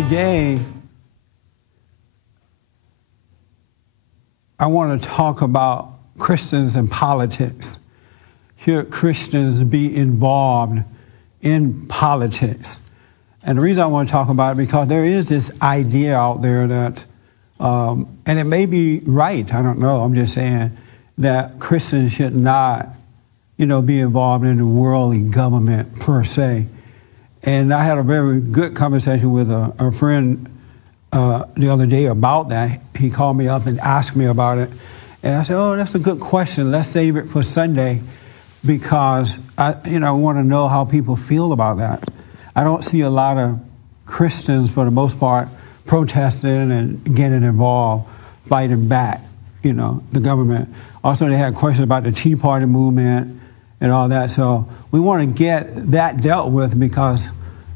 Today, I want to talk about Christians and politics. Should Christians be involved in politics? And the reason I want to talk about it is because there is this idea out there that, and it may be right, I don't know, I'm just saying, that Christians should not, be involved in the worldly government per se. And I had a very good conversation with a friend the other day about that. He called me up and asked me about it. And I said, oh, that's a good question. Let's save it for Sunday because I want to know how people feel about that. I don't see a lot of Christians, for the most part, protesting and getting involved, fighting back, the government. Also, they had questions about the Tea Party movement and all that. So we want to get that dealt with because,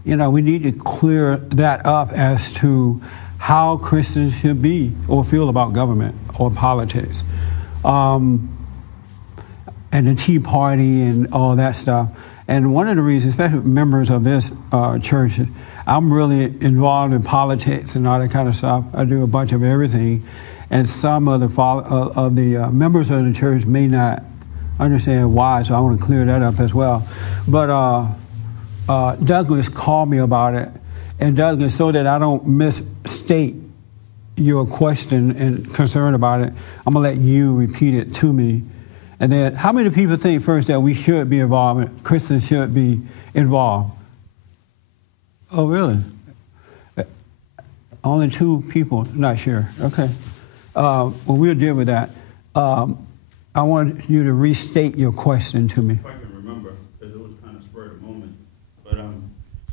we need to clear that up as to how Christians should be or feel about government or politics. And the Tea Party and all that stuff. And one of the reasons, especially members of this church, I'm really involved in politics and all that kind of stuff. I do a bunch of everything. And some of the members of the church may not understand why, so I want to clear that up as well. But Douglas called me about it. And Douglas, so that I don't misstate your question and concern about it, I'm going to let you repeat it to me. And then, how many people think first that we should be involved, Christians should be involved? Oh, really? Only 2 people, not sure. Okay. Well, we'll deal with that. I want you to restate your question to me. If I can remember, because it was kind of spur of the moment, but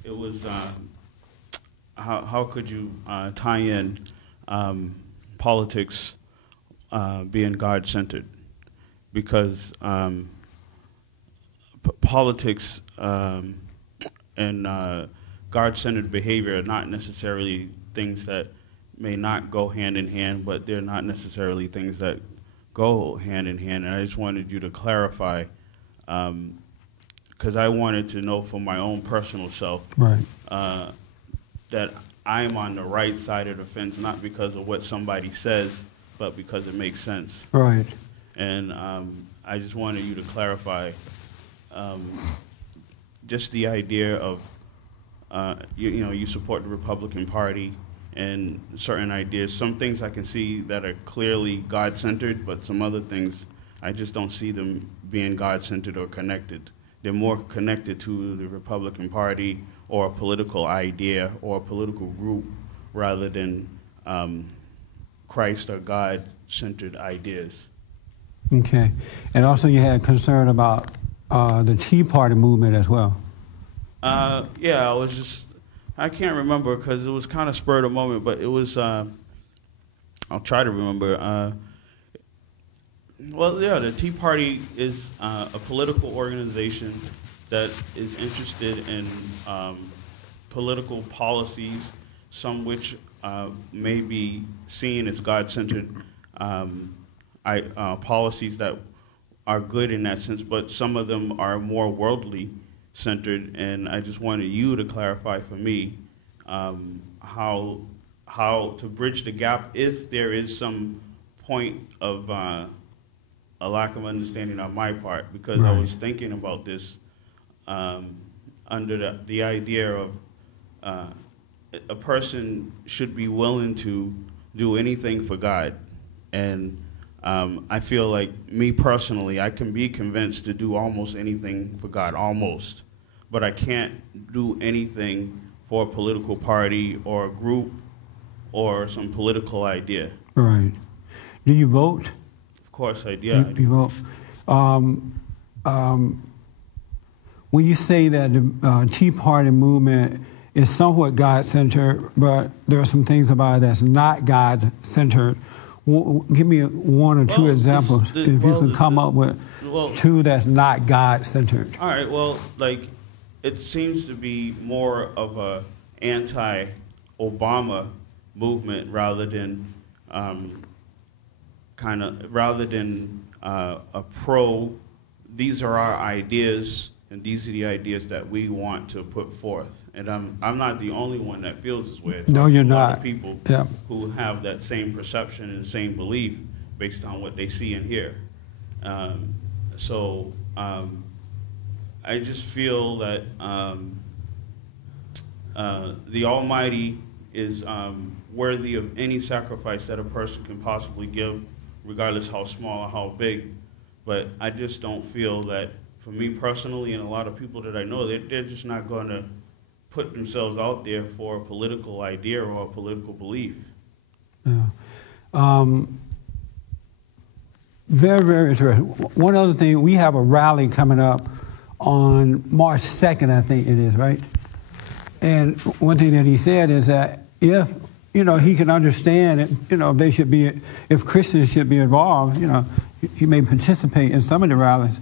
it was how could you tie in politics being God-centered? Because politics and God-centered behavior are not necessarily things that may not go hand in hand, but they're not necessarily things that go hand in hand. And I just wanted you to clarify, because I wanted to know for my own personal self, right, that I'm on the right side of the fence, not because of what somebody says, but because it makes sense. Right. And I just wanted you to clarify just the idea of, you support the Republican Party and certain ideas. Some things I can see that are clearly God-centered, but some other things, I just don't see them being God-centered or connected. They're more connected to the Republican Party or a political idea or a political group rather than Christ or God-centered ideas. Okay. And also you had concern about the Tea Party movement as well. Yeah, I can't remember because it was kind of spur of the moment, but it was, I'll try to remember. Well, yeah, the Tea Party is a political organization that is interested in political policies, some which may be seen as God-centered policies that are good in that sense, but some of them are more worldly centered, and I just wanted you to clarify for me how to bridge the gap if there is some point of a lack of understanding on my part, because right. I was thinking about this under the idea of a person should be willing to do anything for God, and I feel like, me personally, I can be convinced to do almost anything for God, almost. But I can't do anything for a political party or a group or some political idea. Right. Do you vote? Of course I do. Yeah, I do. You vote. When you say that the Tea Party movement is somewhat God-centered, but there are some things about it that's not God-centered, give me 1 or 2 examples, if you can come up with 2 that's not God-centered. All right, well, it seems to be more of a anti-Obama movement rather than a pro, these are our ideas and these are the ideas that we want to put forth. And I'm not the only one that feels this way. No, you're not. A lot of people who have that same perception and same belief based on what they see and hear. I just feel that the Almighty is worthy of any sacrifice that a person can possibly give, regardless how small or how big. But I just don't feel that, for me personally, and a lot of people that I know, they're just not going to put themselves out there for a political idea or a political belief. Yeah. Very, very interesting. One other thing, we have a rally coming up on March 2nd, I think it is, right? And one thing that he said is that if, he can understand it, they should be, if Christians should be involved, he may participate in some of the rallies.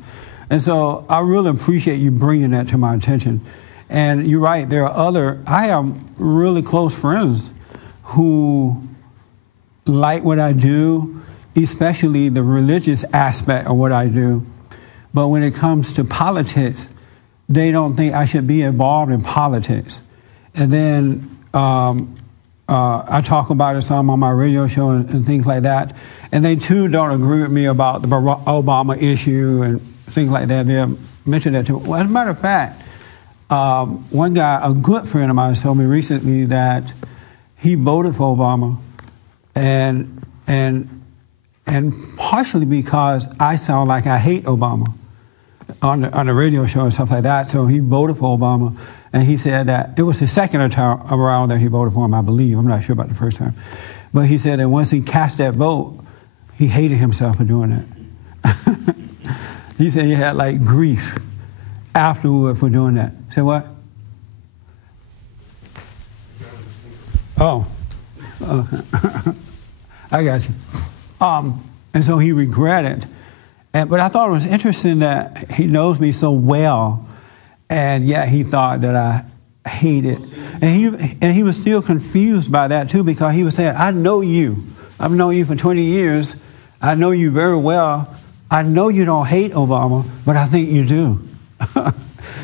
And so I really appreciate you bringing that to my attention. And you're right, I have really close friends who like what I do, especially the religious aspect of what I do. But when it comes to politics, they don't think I should be involved in politics. And then I talk about it some on my radio show and things like that. And they, too, don't agree with me about the Obama issue and things like that. They mentioned that, too. Well, as a matter of fact, one guy, a good friend of mine, told me recently that he voted for Obama, and partially because I sound like I hate Obama on the radio show and stuff like that. So he voted for Obama, and he said that it was the second time around that he voted for him, I believe. I'm not sure about the first time. But he said that once he cast that vote, he hated himself for doing that. He said he had like grief afterward for doing that. Say what? Oh. I got you. And so he regretted. But I thought it was interesting that he knows me so well, and yet he thought that I hated. And he was still confused by that, too, because he was saying, I know you. I've known you for 20 years. I know you very well. I know you don't hate Obama, but I think you do.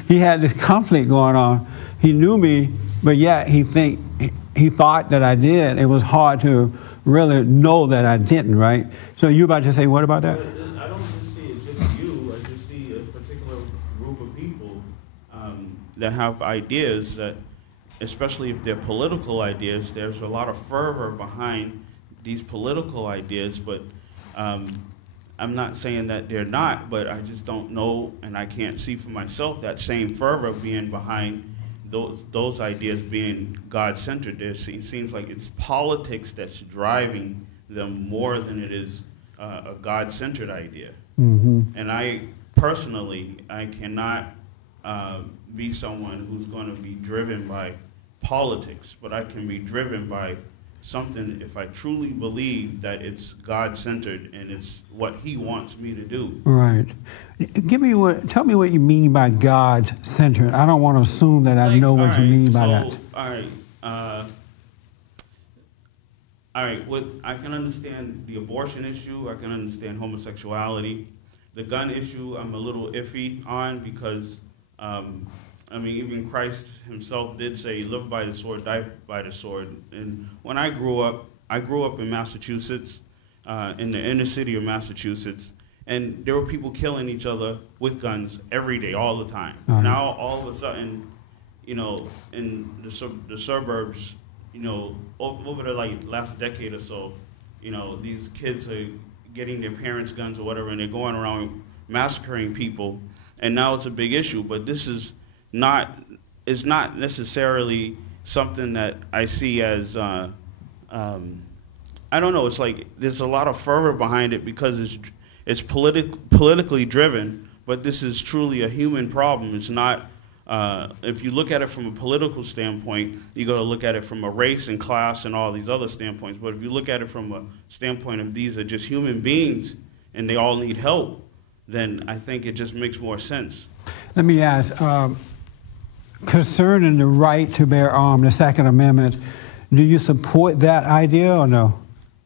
He had this conflict going on. He knew me, but yet he thought that I did. It was hard to really know that I didn't, right? So you about to say what about that? I don't just see it just you. I just see a particular group of people that have ideas that, especially if they're political ideas, there's a lot of fervor behind these political ideas, but I'm not saying that they're not, but I just don't know, and I can't see for myself that same fervor being behind those ideas being God-centered. It seems like it's politics that's driving them more than it is a God-centered idea. Mm-hmm. And I personally, I cannot be someone who's going to be driven by politics, but I can be driven by something if I truly believe that it's God-centered and it's what He wants me to do. Right. Tell me what you mean by God-centered. I don't want to assume that I know what you mean by that. All right. I can understand the abortion issue. I can understand homosexuality. The gun issue, I'm a little iffy on because, even Christ Himself did say, live by the sword, die by the sword. And when I grew up in Massachusetts, in the inner city of Massachusetts, and there were people killing each other with guns every day, all the time. Uh-huh. Now, all of a sudden, in the suburbs, over the last decade or so, these kids are getting their parents' guns or whatever, and they're going around massacring people. And now it's a big issue, but this is not necessarily something that I see as, I don't know, it's like there's a lot of fervor behind it because it's politically driven, but this is truly a human problem. It's not, if you look at it from a political standpoint, you got to look at it from a race and class and all these other standpoints. But if you look at it from a standpoint of these are just human beings and they all need help, then I think it just makes more sense. Let me ask, concerning the right to bear arms, the Second Amendment, do you support that idea or no?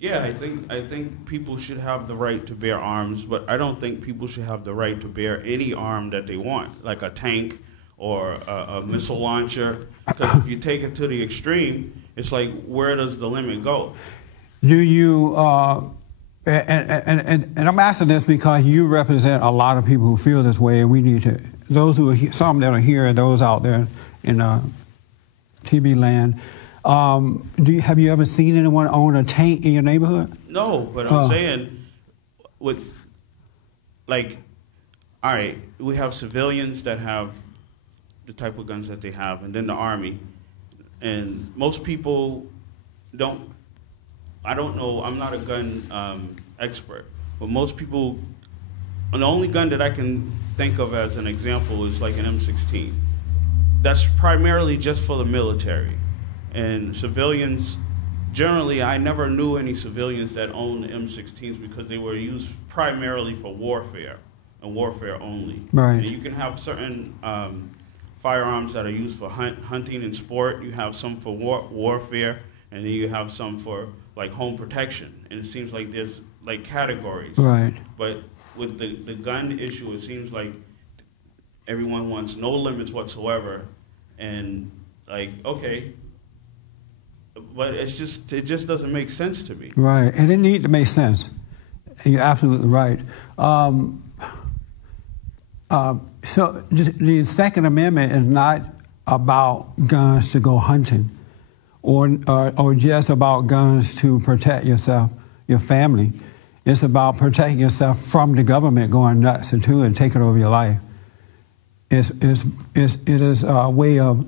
Yeah, I think people should have the right to bear arms, but I don't think people should have the right to bear any arm that they want, like a tank or a missile launcher. Because if you take it to the extreme, it's like, where does the limit go? Do you? And I'm asking this because you represent a lot of people who feel this way, and we need to. Those who are some that are here and those out there in TV land. Have you ever seen anyone own a tank in your neighborhood? No, but I'm saying, with, like, all right, we have civilians that have the type of guns that they have, and then the Army. And most people don't, I don't know, I'm not a gun expert, but most people, the only gun that I can think of as an example is like an M16. That's primarily just for the military. And civilians, generally, I never knew any civilians that owned M16s because they were used primarily for warfare and warfare only. Right. And you can have certain firearms that are used for hunting and sport. You have some for warfare, and then you have some for like home protection. And it seems like there's like categories. Right. But with the gun issue, it seems like everyone wants no limits whatsoever, and like, okay. But it just doesn't make sense to me. Right, and it needs to make sense. You're absolutely right. So the Second Amendment is not about guns to go hunting, or just about guns to protect yourself, your family. It's about protecting yourself from the government going nuts and taking over your life. It is a way of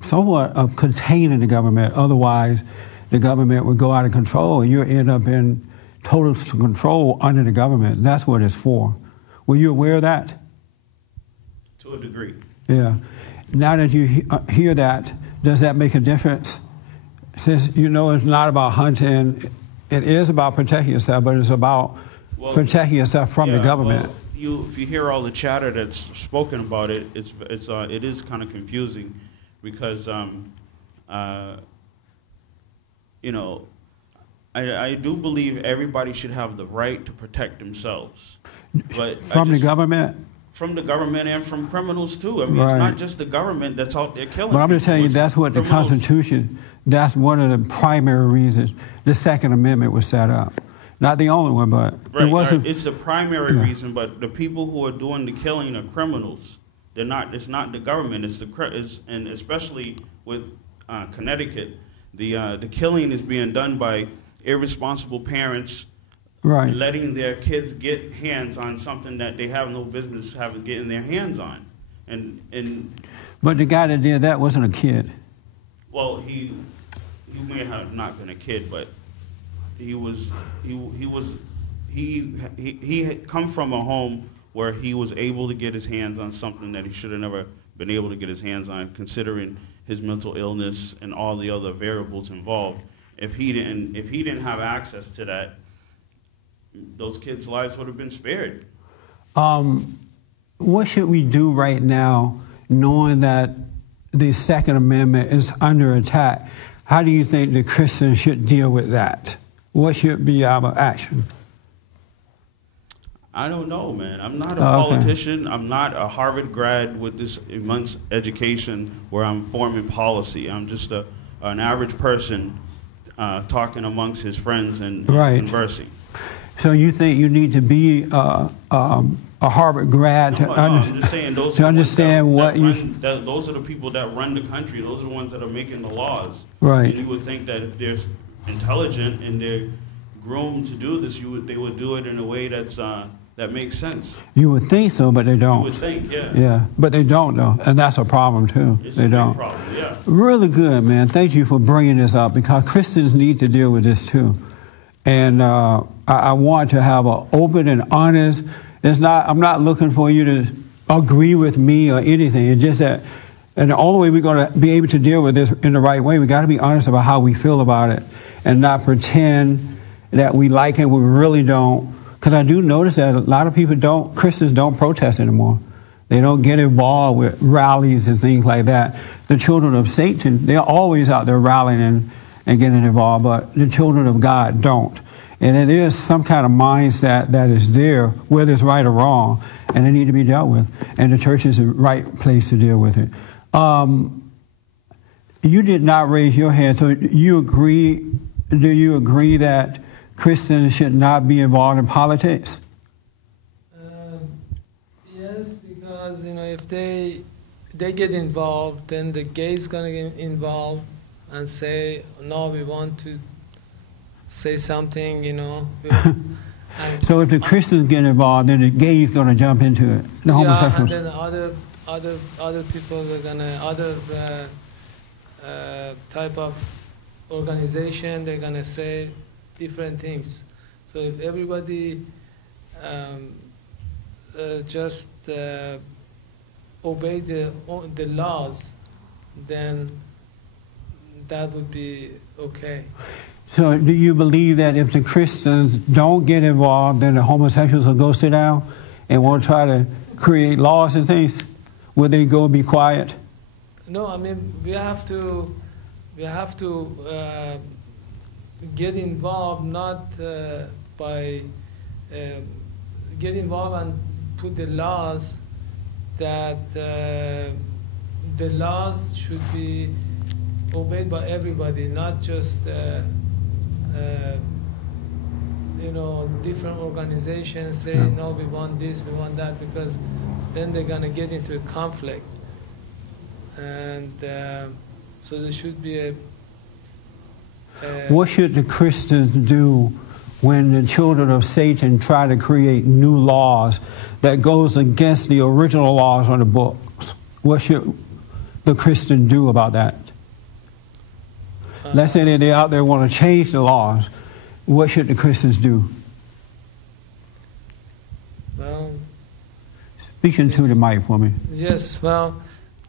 somewhat of containing the government. Otherwise, the government would go out of control, and you end up in total control under the government. That's what it's for. Were you aware of that? To a degree. Yeah. Now that you hear that, does that make a difference? Since you know it's not about hunting, it is about protecting yourself, but it's about protecting yourself from the government. Well, if you hear all the chatter that's spoken about it, it is kind of confusing. Because, you know, I do believe everybody should have the right to protect themselves. But from the government? From the government and from criminals, too. I mean, right. It's not just the government that's out there killing. But I'm going to tell you, that's what the Constitution, that's one of the primary reasons the Second Amendment was set up. Not the only one, but right, it wasn't. It's the primary reason, but the people who are doing the killing are criminals. They're not. It's not the government. And especially with Connecticut, the killing is being done by irresponsible parents, right, letting their kids get hands on something that they have no business getting their hands on. But the guy that did that wasn't a kid. Well, he may have not been a kid, but he had come from a home where he was able to get his hands on something that he should have never been able to get his hands on, considering his mental illness and all the other variables involved. If he didn't have access to that, those kids' lives would have been spared. What should we do right now, knowing that the Second Amendment is under attack? How do you think the Christians should deal with that? What should be our action? I don't know, man. I'm not a politician. I'm not a Harvard grad with this immense education where I'm forming policy. I'm just an average person talking amongst his friends and conversing. So you think you need to be a Harvard grad I'm just saying those to understand what you... Those are the people that run the country. Those are the ones that are making the laws. Right. And you would think that if they're intelligent and they're groomed to do this, they would do it in a way that makes sense. You would think so, but they don't. You would think, yeah. Yeah, but they don't, though, and that's a problem, too. It's they a don't. big problem, yeah. Really good, man. Thank you for bringing this up, because Christians need to deal with this, too. And I want to have an open and honest... I'm not looking for you to agree with me or anything. It's just that, and the only way we're going to be able to deal with this in the right way, we got to be honest about how we feel about it and not pretend that we like it when we really don't. Because I do notice that a lot of Christians don't protest anymore. They don't get involved with rallies and things like that. The children of Satan, they're always out there rallying and getting involved, but the children of God don't. And it is some kind of mindset that is there, whether it's right or wrong, and it need to be dealt with. And the church is the right place to deal with it. You did not raise your hand, so do you agree that Christians should not be involved in politics? Yes, because if they get involved, then the gay's gonna get involved and say, no, we want to say something, So if the Christians get involved, then the gay's gonna jump into it. The homosexuals. Yeah, and then other people are gonna type of organization, they're gonna say different things. So if everybody just obey the laws, then that would be okay. So do you believe that if the Christians don't get involved, then the homosexuals will go sit down and won't try to create laws and things? Will they go be quiet? No, I mean we have to get involved, not by get involved and put the laws that the laws should be obeyed by everybody, not just different organizations say no, we want this, we want that, because then they're gonna get into a conflict, and so there should be a. What should the Christians do when the children of Satan try to create new laws that goes against the original laws on the books? What should the Christian do about that? Let's say that they're out there want to change the laws. What should the Christians do? Well, speaking to the mic for me. Yes, well,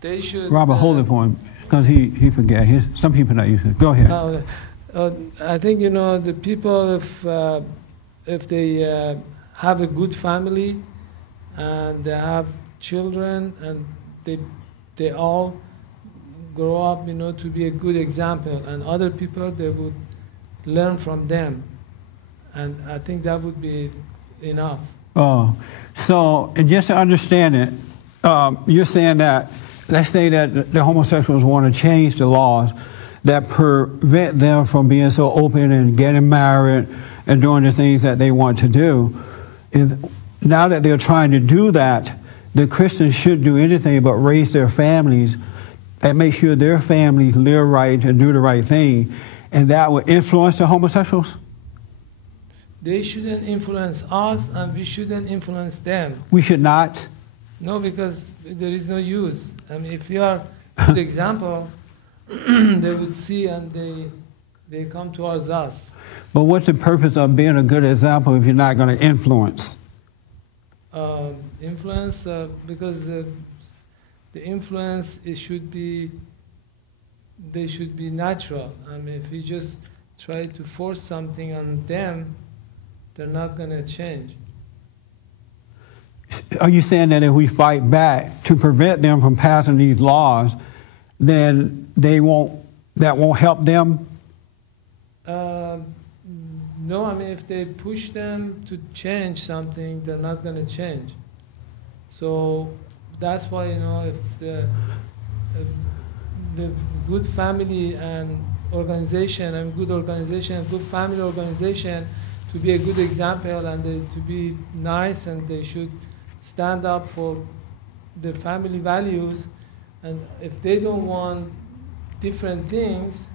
they should. Robert, hold it for him, because he forget. Some people not used to it. Go ahead. I think the people, if they have a good family and they have children and they all grow up, to be a good example, and other people, they would learn from them, and I think that would be enough. Oh, so just to understand it, you're saying that, let's say that the homosexuals want to change the laws that prevent them from being so open and getting married and doing the things that they want to do. Now that they're trying to do that, the Christians shouldn't do anything but raise their families and make sure their families live right and do the right thing, and that will influence the homosexuals? They shouldn't influence us, and we shouldn't influence them. We should not? No, because there is no use. I mean, if we are a good example, they would see and they come towards us. But what's the purpose of being a good example if you're not going to influence? Influence, because the influence, they should be natural. I mean, if we just try to force something on them, they're not going to change. Are you saying that if we fight back to prevent them from passing these laws, then that won't help them? No, I mean, if they push them to change something, they're not going to change. So that's why, if the good family and organization, and good family organization, to be a good example and to be nice, and they should stand up for the family values. And if they don't want different things,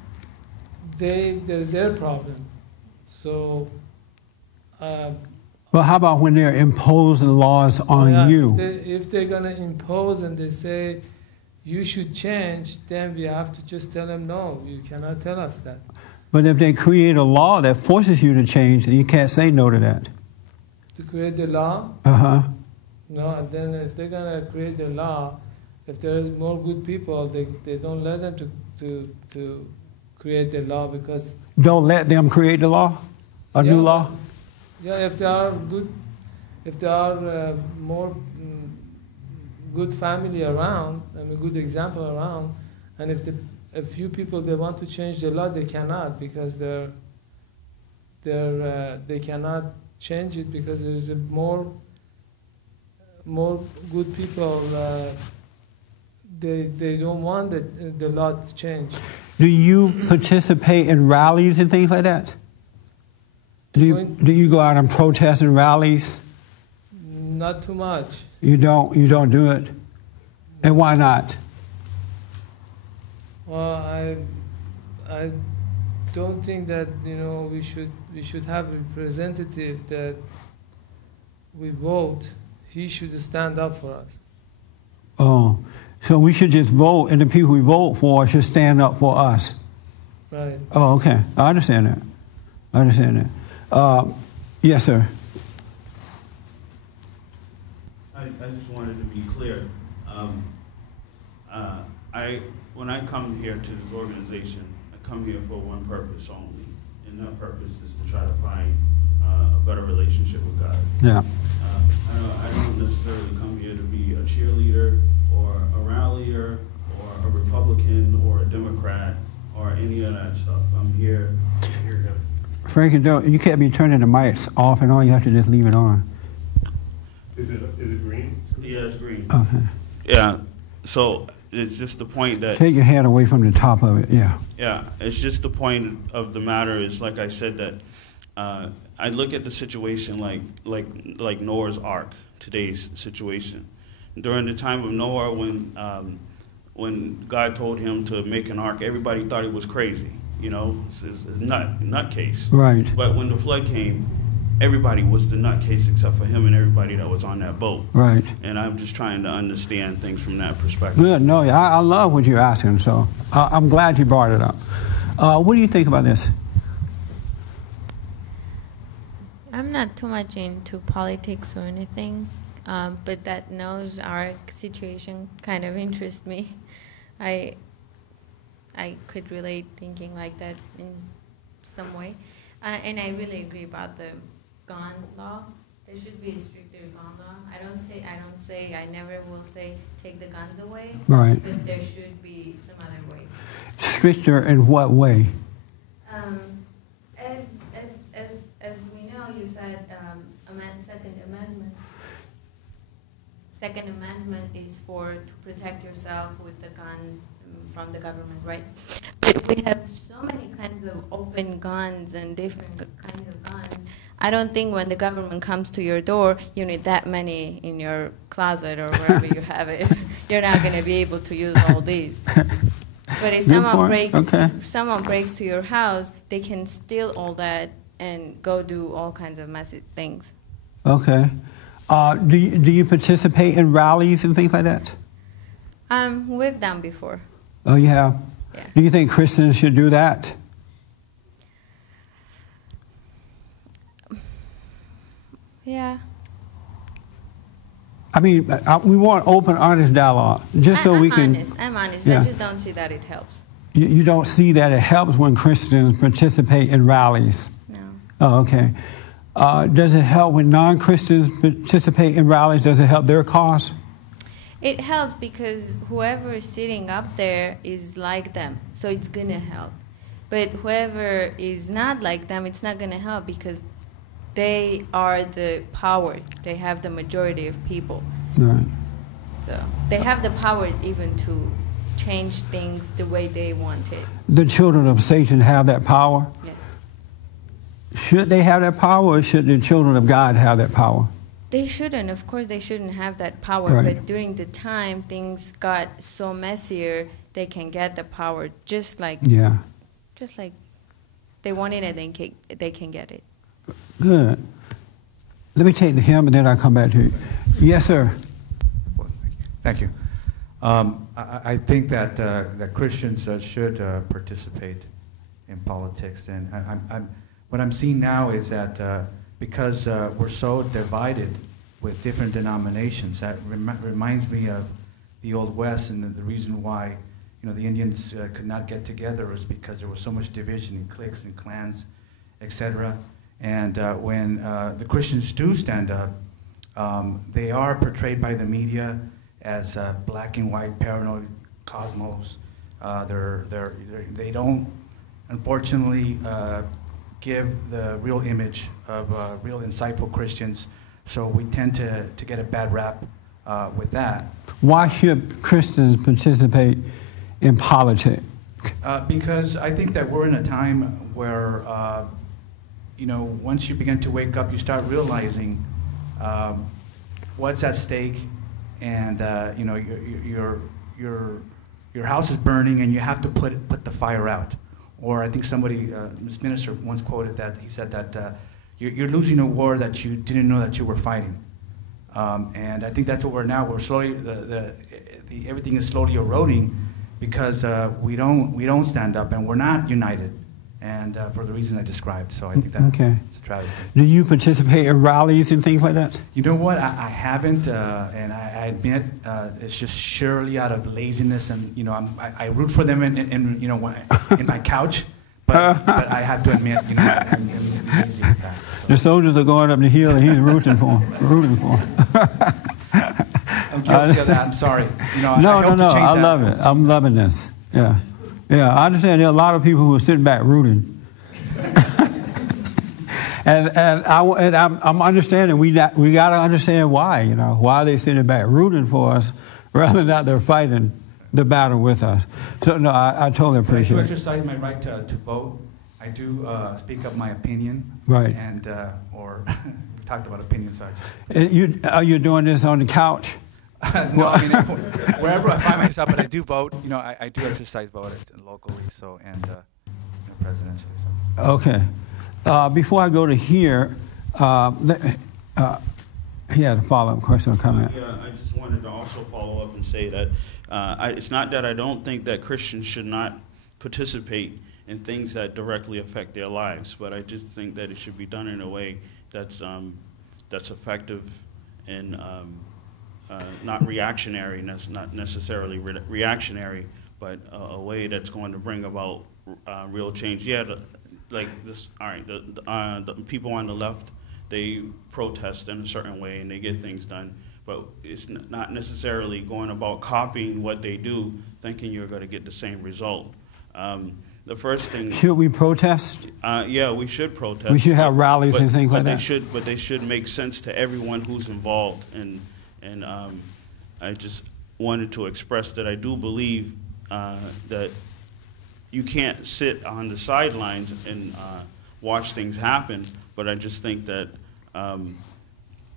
they're their problem. So. Well, how about when they're imposing laws on you? If they're going to impose and they say, you should change, then we have to just tell them, no, you cannot tell us that. But if they create a law that forces you to change, then you can't say no to that. To create the law? Uh-huh. No, and then if they're going to create the law, if there is more good people, they don't let them to create the law, because... Don't let them create the law? A new law? Yeah, if they are good, if there are more good family around, and a good example around, and if a few people, they want to change the law, they cannot, because they cannot change it because there is more good people. They don't want the law to change. Do you participate in rallies and things like that? Do you go out and protest in rallies? Not too much. You don't do it? And why not? Well, I don't think that we should have a representative that we vote. He should stand up for us. Oh, so we should just vote, and the people we vote for should stand up for us. Right. Oh, okay. I understand that. Yes, sir. I just wanted to be clear. When I come here to this organization, I come here for one purpose only, and that purpose is to try to find a better relationship with God. Yeah. I don't necessarily come here to be a cheerleader or a rallier or a Republican or a Democrat or any of that stuff. I'm here to hear Him. Frank, you can't be turning the mics off and on. You have to just leave it on. Is it green? Yeah, it's green. Okay. Yeah. So it's just the point that Take your hand away from the top of it. Yeah. Yeah, it's just the point of the matter is, like I said, that I look at the situation like Noah's Ark, today's situation. During the time of Noah, when God told him to make an ark, everybody thought he was crazy. It's a nutcase. Right. But when the flood came, everybody was the nutcase except for him and everybody that was on that boat. Right. And I'm just trying to understand things from that perspective. Good. No, I love what you're asking, so I'm glad you brought it up. What do you think about this? I'm not too much into politics or anything, but that Noah's Ark situation kind of interests me. I could relate thinking like that in some way. And I really agree about the gun law. There should be a stricter gun law. I never will say take the guns away. Right. But there should be some other way. Stricter in what way? As we know, you said Second Amendment is to protect yourself with the gun from the government, right? But we have so many kinds of open guns and different kinds of guns. I don't think when the government comes to your door, you need that many in your closet or wherever you have it. You're not going to be able to use all these. But if someone breaks to your house, they can steal all that and go do all kinds of messy things. Okay. Do you participate in rallies and things like that? We've done before. Oh, you have? Yeah. Do you think Christians should do that? Yeah. I mean, we want open, honest dialogue, just so we can. I'm honest. Yeah. I just don't see that it helps. You don't see that it helps when Christians participate in rallies? No. Oh, okay. Does it help when non-Christians participate in rallies? Does it help their cause? It helps because whoever is sitting up there is like them, so it's going to help. But whoever is not like them, it's not going to help because they are the power. They have the majority of people. Right. So they have the power even to change things the way they want it. The children of Satan have that power? Yes. Should they have that power, or should the children of God have that power? They shouldn't. Of course, they shouldn't have that power. Right. But during the time things got so messier, they can get the power just like they want it and they can get it. Good. Let me take him and then I'll come back to you. Yes, sir. Thank you. I think that Christians should participate in politics, and what I'm seeing now is that because we're so divided with different denominations, that reminds me of the Old West, and the reason why the Indians could not get together was because there was so much division in cliques and clans, etc. And when the Christians do stand up, they are portrayed by the media as black and white, paranoid cosmos, They don't, unfortunately, give the real image of real insightful Christians. So we tend to get a bad rap with that. Why should Christians participate in politics? Because I think that we're in a time where, once you begin to wake up, you start realizing what's at stake, and your house is burning, and you have to put the fire out. Or I think somebody, this minister once quoted that. He said that you're losing a war that you didn't know that you were fighting. And I think that's what we're now. We're slowly everything is slowly eroding because we don't stand up and we're not united, and for the reason I described. So I think that's a travesty. Do you participate in rallies and things like that? You know what? I haven't, and I admit it's just surely out of laziness, and I root for them in my couch, but I have to admit, I'm lazy with that. So. The soldiers are going up the hill and he's rooting for them. I'm guilty of that. I'm sorry. No. I love it. I'm loving this. Yeah. I understand there are a lot of people who are sitting back rooting. and I'm understanding we got to understand why. Why they're sitting back rooting for us rather than out there fighting the battle with us. So no, I totally appreciate it. I do exercise my right to vote. I do speak up my opinion. Right. And or we talked about opinions, so I just. Are you doing this on the couch? No, I mean, wherever I find myself, but I do vote. I do exercise vote locally, so and presidentially. So. Okay. Before I go to here, he had a follow-up question or comment. Yeah, I just wanted to also follow up and say that it's not that I don't think that Christians should not participate in things that directly affect their lives, but I just think that it should be done in a way that's effective and not reactionary, not necessarily reactionary, but a way that's going to bring about real change. Yeah, like this. All right, the people on the left, they protest in a certain way and they get things done, but it's not necessarily going about copying what they do, thinking you're going to get the same result. The first thing. Should we protest? Yeah, we should protest. We should have rallies and things like that. But they should make sense to everyone who's involved. And I just wanted to express that I do believe that you can't sit on the sidelines and watch things happen. But I just think that,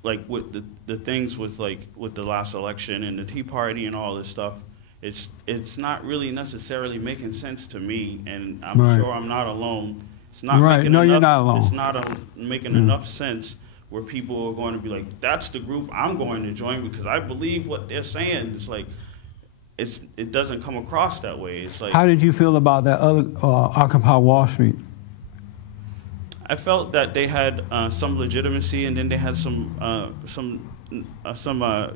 like with the things with the last election and the Tea Party and all this stuff, it's not really necessarily making sense to me, and I'm sure I'm not alone. It's not making enough, you're not alone. It's not making enough sense where people are going to be like, that's the group I'm going to join because I believe what they're saying. It's like it doesn't come across that way. It's like, how did you feel about that other Occupy Wall Street? I felt that they had some legitimacy, and then they had some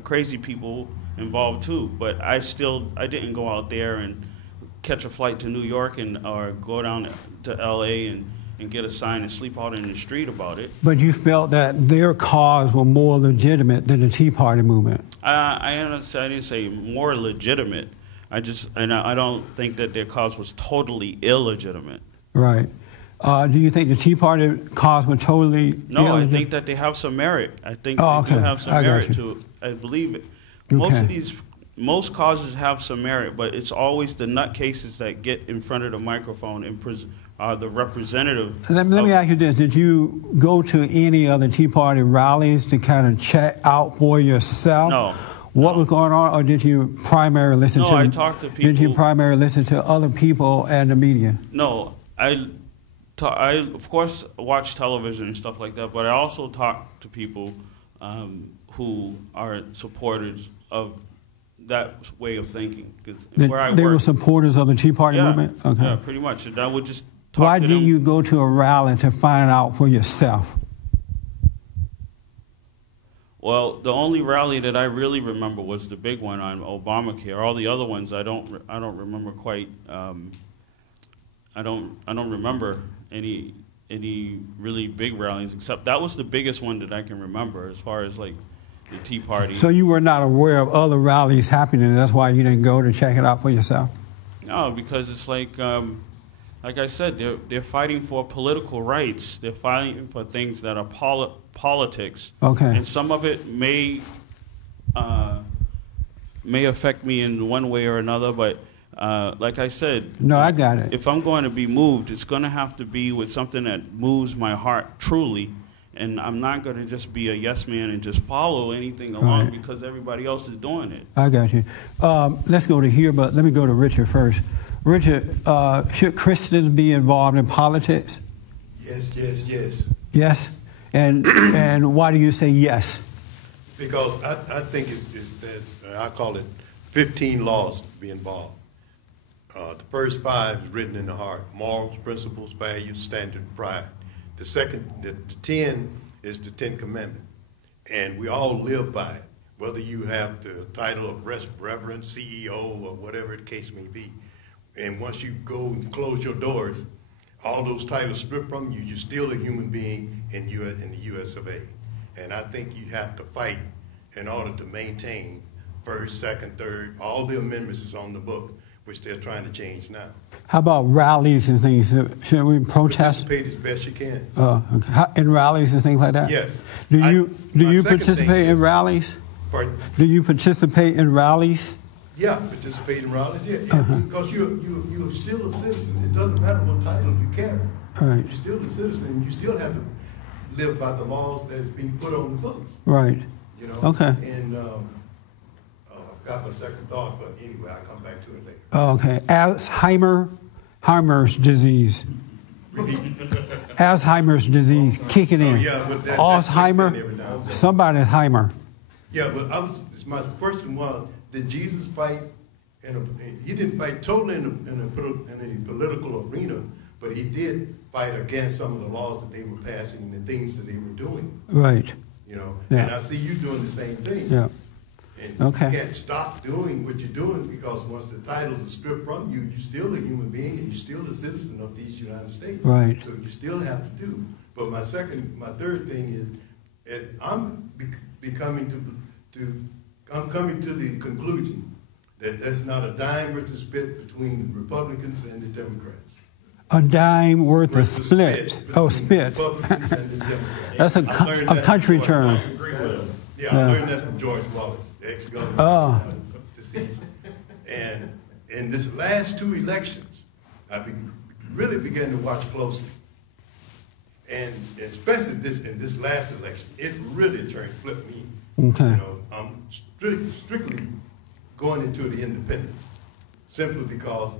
crazy people involved too. But I didn't go out there and catch a flight to New York or go down to L.A. and get a sign and sleep out in the street about it. But you felt that their cause were more legitimate than the Tea Party movement. I didn't say more legitimate. I don't think that their cause was totally illegitimate. Right. Do you think the Tea Party cause was totally No, illegitimate? I think that they have some merit. I think they do have some merit to. I believe it. Most causes have some merit, but it's always the nutcases that get in front of the microphone and the representative. Let me ask you this. Did you go to any other Tea Party rallies to kind of check out for yourself? No. What was going on, or did you primarily listen to? No, I talked to people. Did you primarily listen to other people and the media? No, I of course watch television and stuff like that, but I also talk to people who are supporters of that way of thinking. Because where I work, they were supporters of the Tea Party movement? Okay. Yeah, pretty much. And I would just talk Why to did them. you go to a rally to find out for yourself? Well, the only rally that I really remember was the big one on Obamacare. All the other ones I don't remember quite. I don't remember any really big rallies, except that was the biggest one that I can remember as far as like the Tea Party. So you were not aware of other rallies happening, and that's why you didn't go to check it out for yourself? No, because it's like I said, they're fighting for political rights. They're fighting for things that are politics. Okay. And some of it may affect me in one way or another, but like I said, No, I got it. if I'm going to be moved, it's going to have to be with something that moves my heart truly. And I'm not going to just be a yes man and just follow anything along Right. because everybody else is doing it. I got you. Let's go to here, but let me go to Richard first. Richard, should Christians be involved in politics? Yes, yes, yes. Yes? And why do you say yes? Because I think I call it 15 laws to be involved. The first 5 is written in the heart: morals, principles, values, standard, pride. The second, the 10 is the 10 Commandments, and we all live by it, whether you have the title of Reverend, CEO, or whatever the case may be. And once you go and close your doors, all those titles stripped from you, you're still a human being in the U.S. of A. And I think you have to fight in order to maintain first, second, third, all the amendments is on the book, which they're trying to change now. How about rallies and things? Should we protest? Participate as best you can. Okay. In rallies and things like that? Yes. Do you my second participate thing in is- rallies? Pardon? Do you participate in rallies? Yeah, participate in rallies, yeah. Because you're still a citizen. It doesn't matter what title you carry. Right. You're still a citizen, and you still have to live by the laws that is being put on the books. Right. You know? Okay. And I've got my second thought, but anyway, I'll come back to it later. Okay. Alzheimer's disease. Alzheimer's disease kicking in. yeah, but that kicks in every Alzheimer. now and then. Somebody's Heimer. Yeah, but my question was, did Jesus fight he didn't fight totally in a political arena, but he did fight against some of the laws that they were passing and the things that they were doing. Right. You know, Yeah. and I see you doing the same thing. Yeah. And Okay. you can't stop doing what you're doing because once the titles are stripped from you, you're still a human being and you're still a citizen of these United States. Right. So you still have to do. But my third thing is, I'm coming to the conclusion that there's not a dime worth of split between the Republicans and the Democrats. A dime worth of Versus split. Oh, between spit. the Republicans and the Democrats. That's I learned a that country from term. Yeah, I learned that from George Wallace, the ex-governor, Oh. deceased. And in this last 2 elections, I really began to watch closely. And especially in this last election, it really flipped me. Okay. You know, I'm strictly going into the independents, simply because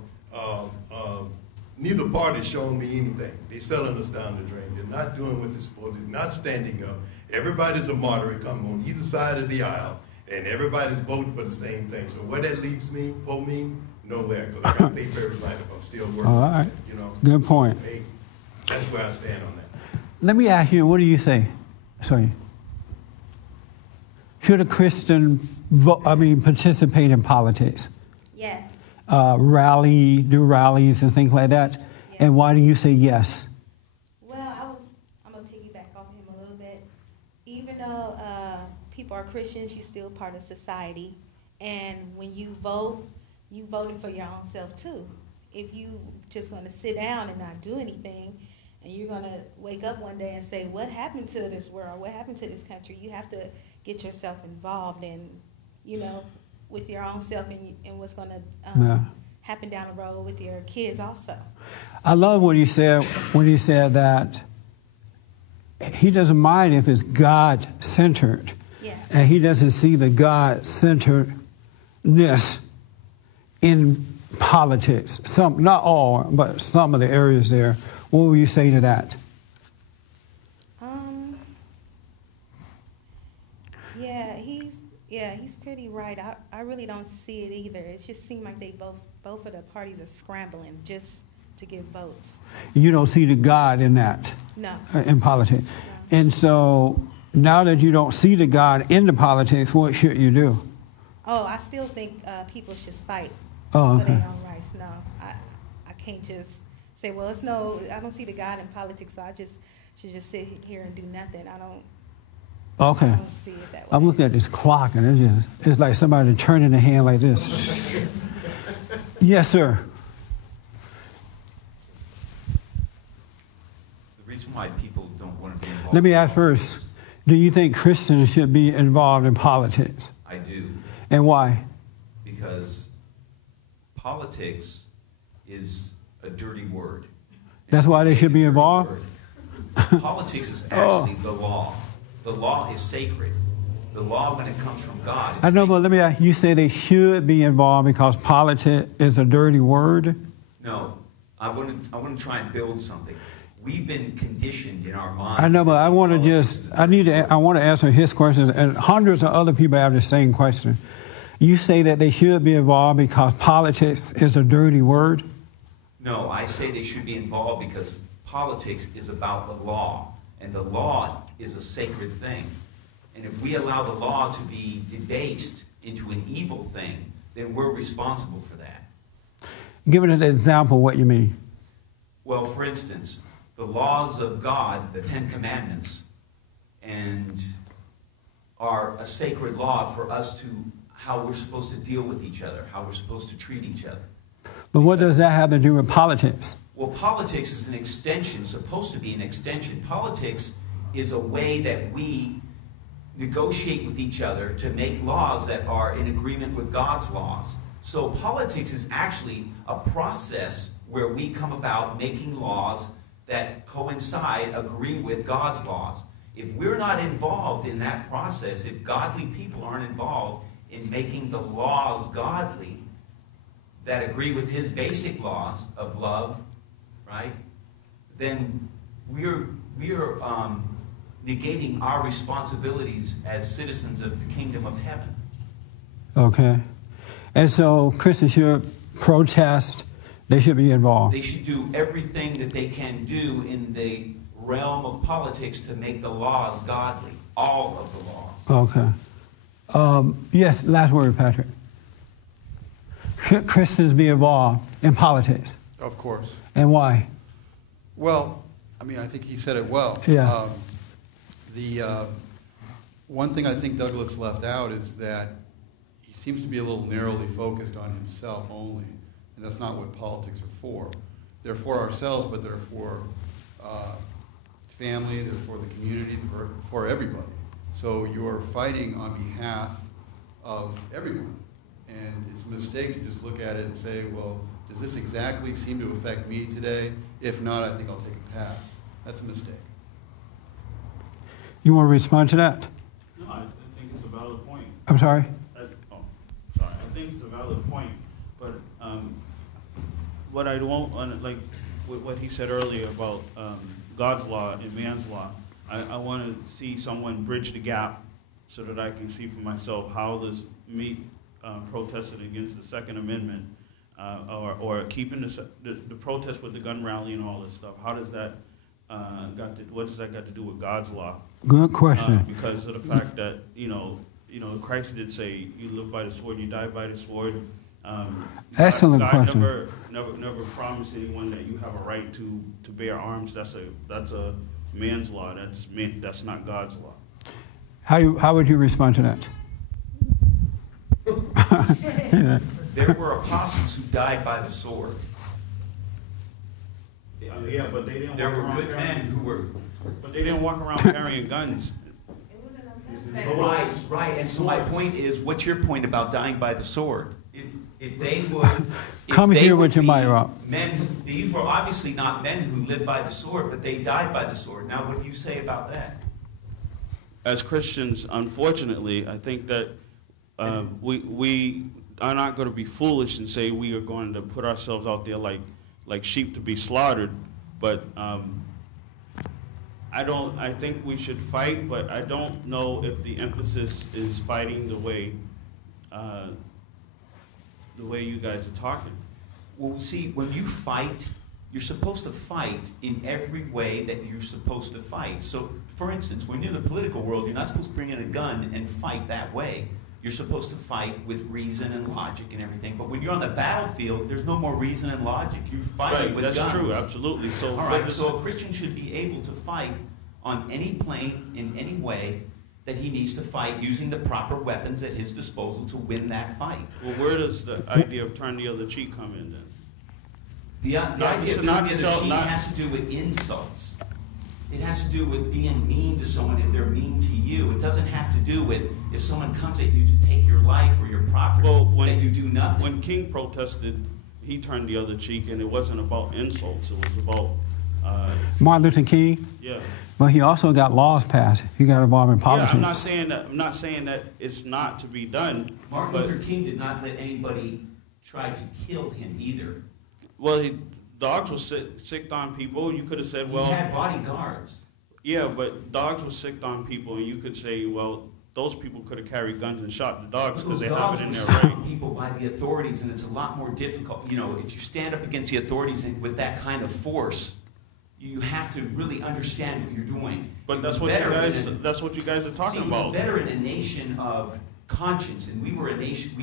neither party's shown me anything. They're selling us down the drain. They're not doing what they're supposed to do, not standing up. Everybody's a moderate, come on either side of the aisle, and everybody's voting for the same thing. So where that leaves me, nowhere, because I got to pay for everybody if I'm still working. All right. You know. Good point. Hey, that's where I stand on that. Let me ask you, what do you say? Sorry. Should a Christian participate in politics? Yes. Do rallies and things like that? Yes. And why do you say yes? Well, I'm going to piggyback off him a little bit. Even though people are Christians, you're still part of society. And when you vote, you voting for your own self too. If you just going to sit down and not do anything, and you're going to wake up one day and say, what happened to this world? What happened to this country? You have to get yourself involved in, with your own self and what's going to happen down the road with your kids also. I love what he said when he said that he doesn't mind if it's God-centered. Yeah. And he doesn't see the God-centeredness in politics. Some, not all, but some of the areas there. What will you say to that? He's pretty right. I really don't see it either. It just seems like they both of the parties are scrambling just to get votes. You don't see the God in that? No. In politics. No. And so now that you don't see the God in the politics, what should you do? Oh, I still think people should fight for their own rights. No, I can't just say, well, I don't see the God in politics, so I should just sit here and do nothing. I don't see it that way. I'm looking at this clock, and it's like somebody turning the hand like this. Yes, sir. Let me ask first, do you think Christians should be involved in politics? I do. And why? Because politics is a dirty word. That's why they should be involved? Politics is actually the law. The law is sacred. The law, when it comes from God, I know, but let me ask, you say they should be involved because politics is a dirty word? No, I wouldn't try and build something. We've been conditioned in our minds. I know, but I want to I want to answer his question, and hundreds of other people have the same question. You say that they should be involved because politics is a dirty word? No, I say they should be involved because politics is about the law, and the law is a sacred thing. And if we allow the law to be debased into an evil thing, then we're responsible for that. Give us an example of what you mean. Well, for instance, the laws of God, the 10 Commandments, and are a sacred law for us to how we're supposed to deal with each other, how we're supposed to treat each other. But what does that have to do with politics? Well, politics is an extension, supposed to be an extension. Politics is a way that we negotiate with each other to make laws that are in agreement with God's laws. So politics is actually a process where we come about making laws that coincide, agree with God's laws. If we're not involved in that process, if godly people aren't involved in making the laws godly that agree with his basic laws of love, right, then we're negating our responsibilities as citizens of the kingdom of heaven. Okay. And so Christians should protest, they should be involved. They should do everything that they can do in the realm of politics to make the laws godly, all of the laws. Okay. Yes, last word, Patrick. Should Christians be involved in politics? Of course. And why? Well, I mean, I think he said it well. Yeah. The one thing I think Douglas left out is that he seems to be a little narrowly focused on himself only, and that's not what politics are for. They're for ourselves, but they're for family, they're for the community, they're for everybody. So you're fighting on behalf of everyone, and it's a mistake to just look at it and say, well, does this exactly seem to affect me today? If not, I think I'll take a pass. That's a mistake. You want to respond to that? No, I think it's a valid point. I'm sorry? I think it's a valid point, but what I don't want, like with what he said earlier about God's law and man's law, I want to see someone bridge the gap so that I can see for myself how does me protesting against the Second Amendment or keeping the protest with the gun rally and all this stuff, how does that what does that got to do with God's law? Good question. Because of the fact that Christ did say, "You live by the sword, you die by the sword." Excellent God question. never promised anyone that you have a right to bear arms. That's a man's law. That's not God's law. How would you respond to that? There were apostles who died by the sword. Yeah, but they didn't. There were good men who were. But they didn't walk around carrying guns. Right. And so my point is, what's your point about dying by the sword? If they would come here with your mic, Rob. Men, these were obviously not men who lived by the sword, but they died by the sword. Now, what do you say about that? As Christians, unfortunately, I think that we are not going to be foolish and say we are going to put ourselves out there like sheep to be slaughtered. But I think we should fight, but I don't know if the emphasis is fighting the way you guys are talking. Well, see, when you fight, you're supposed to fight in every way that you're supposed to fight. So, for instance, when you're in the political world, you're not supposed to bring in a gun and fight that way. You're supposed to fight with reason and logic and everything. But when you're on the battlefield, there's no more reason and logic. You're fighting with guns. That's true, absolutely. So, all right, so a Christian should be able to fight on any plane, in any way, that he needs to fight using the proper weapons at his disposal to win that fight. Well, where does the idea of turn the other cheek come in then? The idea of turning the other cheek has to do with insults. It has to do with being mean to someone if they're mean to you. It doesn't have to do with if someone comes at you to take your life or your property, that you do nothing. When King protested, he turned the other cheek, and it wasn't about insults. It was about... Martin Luther King? Yeah. But he also got laws passed. He got involved in politics. Yeah, I'm not saying that it's not to be done. Martin Luther King did not let anybody try to kill him either. Well, dogs were sicked on people. You could have said, well... He had bodyguards. Yeah, but dogs were sicked on people, and you could say, well, those people could have carried guns and shot the dogs because they have it in their right. Those dogs were sicked people by the authorities, and it's a lot more difficult. You know, if you stand up against the authorities with that kind of force, you have to really understand what you're doing. But that's what you guys are talking about. It's better in a nation of conscience, and we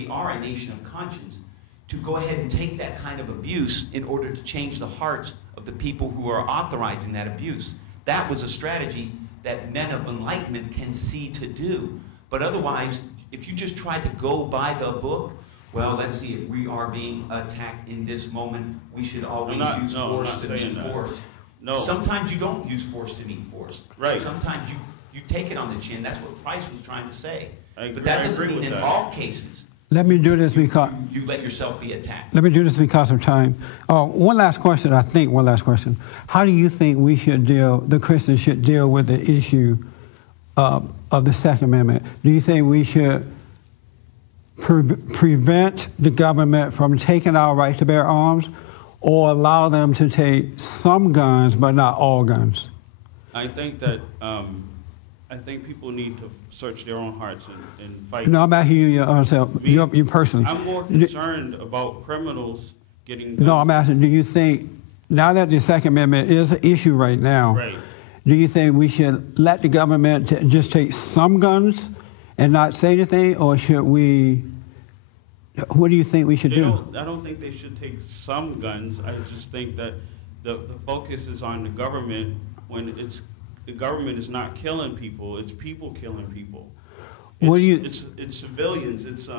are a nation of conscience, to go ahead and take that kind of abuse in order to change the hearts of the people who are authorizing that abuse. That was a strategy that men of enlightenment can see to do. But otherwise, if you just try to go by the book, well, let's see, if we are being attacked in this moment, we should always use force to meet force. No. Sometimes you don't use force to meet force. Right. Sometimes you take it on the chin. That's what Price was trying to say. But that doesn't mean in all cases let me do this because you let yourself be attacked. Let me do this because of time. One last question. How do you think the Christians should deal with the issue of the Second Amendment? Do you think we should prevent the government from taking our right to bear arms, or allow them to take some guns but not all guns? I think that people need to search their own hearts and fight. No, I'm asking you you personally. I'm more concerned about criminals getting guns. No, I'm asking, do you think, now that the Second Amendment is an issue right now, right, do you think we should let the government just take some guns and not say anything, or should we, what do you think we should do? I don't think they should take some guns. I just think that the focus is on the government when the government is not killing people, it's people killing people. It's civilians, it's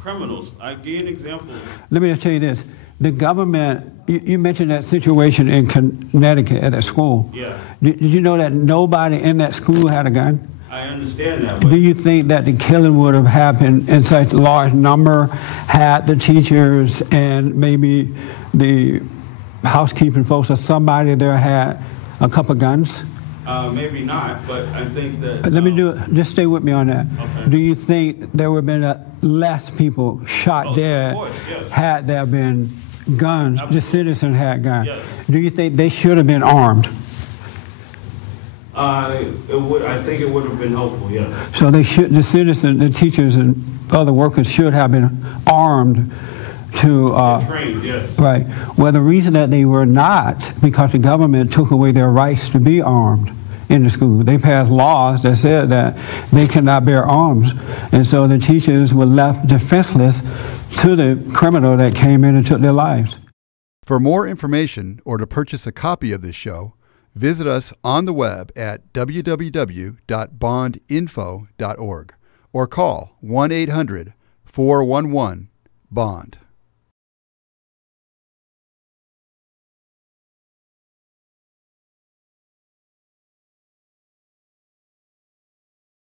criminals. I'll give you an example. Let me just tell you this. The government, you mentioned that situation in Connecticut at that school. Yeah. Did you know that nobody in that school had a gun? I understand that. Do you think that the killing would have happened in such a large number had the teachers and maybe the housekeeping folks or somebody there had a couple guns? Maybe not, but I think that... just stay with me on that. Okay. Do you think there would have been less people shot dead had there been guns, Absolutely. The citizens had guns? Yes. Do you think they should have been armed? I think it would have been helpful, yes. So the citizens, the teachers and other workers should have been armed to... trained, yes. Right. Well, the reason that they were not, because the government took away their rights to be armed in the school. They passed laws that said that they cannot bear arms. And so the teachers were left defenseless to the criminal that came in and took their lives. For more information or to purchase a copy of this show, visit us on the web at www.bondinfo.org or call 1-800-411-BOND.